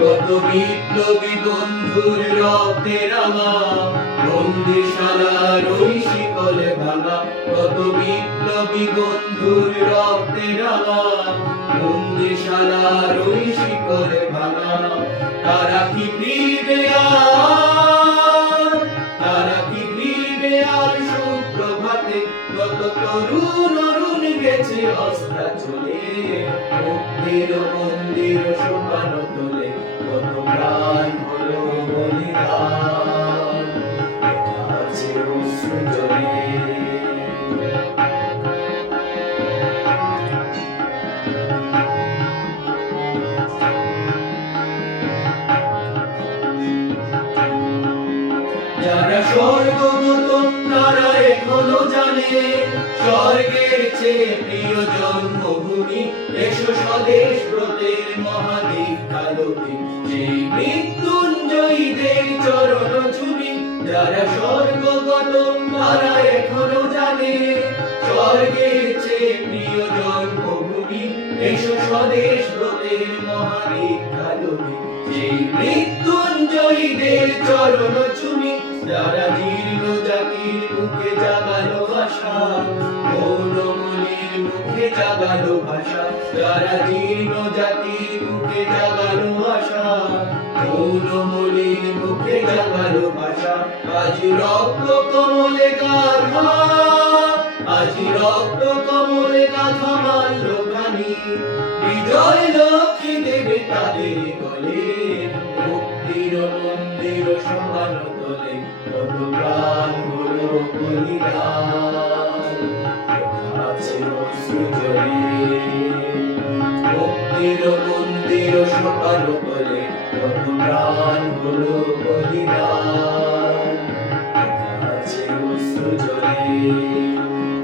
কত বিপ্লবী বন্ধুর রক্তে রাঙা বন্দিশালার ওই শিকলে ভাঙা, কত বিপ্লবী বন্ধুর রক্তে রাঙা বন্দিশালার ওই শিকলে ভাঙা। তারা কি ফিরবে আর, তারা কি ফিরবে আর সুপ্রভাতে? কত তরুণ অরুণ গেছে অস্ত্রাচলে, মুক্তির মন্দির শোভানো তোলে, কত প্রাণ হলো বলিদান, আছে অশ্রু জলে। যারা স্বর্গগত তারা এখনো জানে স্বর্গের চেয়ে প্রিয় জন্মভূমি। এসো স্বদেশ ব্রতের মহাদীক্ষালোকে, সেই মৃত্যুঞ্জয়ীদের চরণ চুমি। যারা স্বর্গগত তারা এখনো জানে স্বর্গের চেয়ে প্রিয় জন্মভূমি। এসো স্বদেশ ব্রতের মহাদীক্ষালোকে, সেই মৃত্যুঞ্জয়ীদের চরণ চুমি। যারা জীর্ণ জাতির মুখে জাগালো আশা, মৌনমণির মুখে জাগালো ভাষা। যারা জীর্ণ জাতির মুখে জাগালো আশা, মৌনমণির মুখে জাগালো ভাষা। আজ রক্ত কমলে গাথা, আজ রক্ত কমলে গাথা মাল্য খানি, বিজয় লক্ষ্মী দেবে তাদের গলে, মুক্তির মন্দির সমান তোলে, কত প্রাণ হলো বলিদান, আছে অশ্রু জলে। মুক্তির মন্দির সমান তোলে, কত প্রাণ হলো বলিদান, আছে অশ্রু জলে।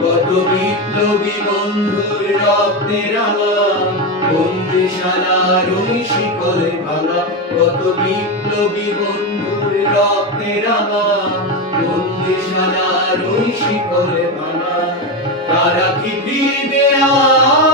কত বিপ্লবী বন্ধুর রক্তে রাঙা বন্দিশালার ওই শিকলে ভাঙা, কত বিপ্লবী বন্ধুর রক্তে রাঙা বন্দিশালার ওই শিকলে ভাঙা। তারা কি ফিরবে আর,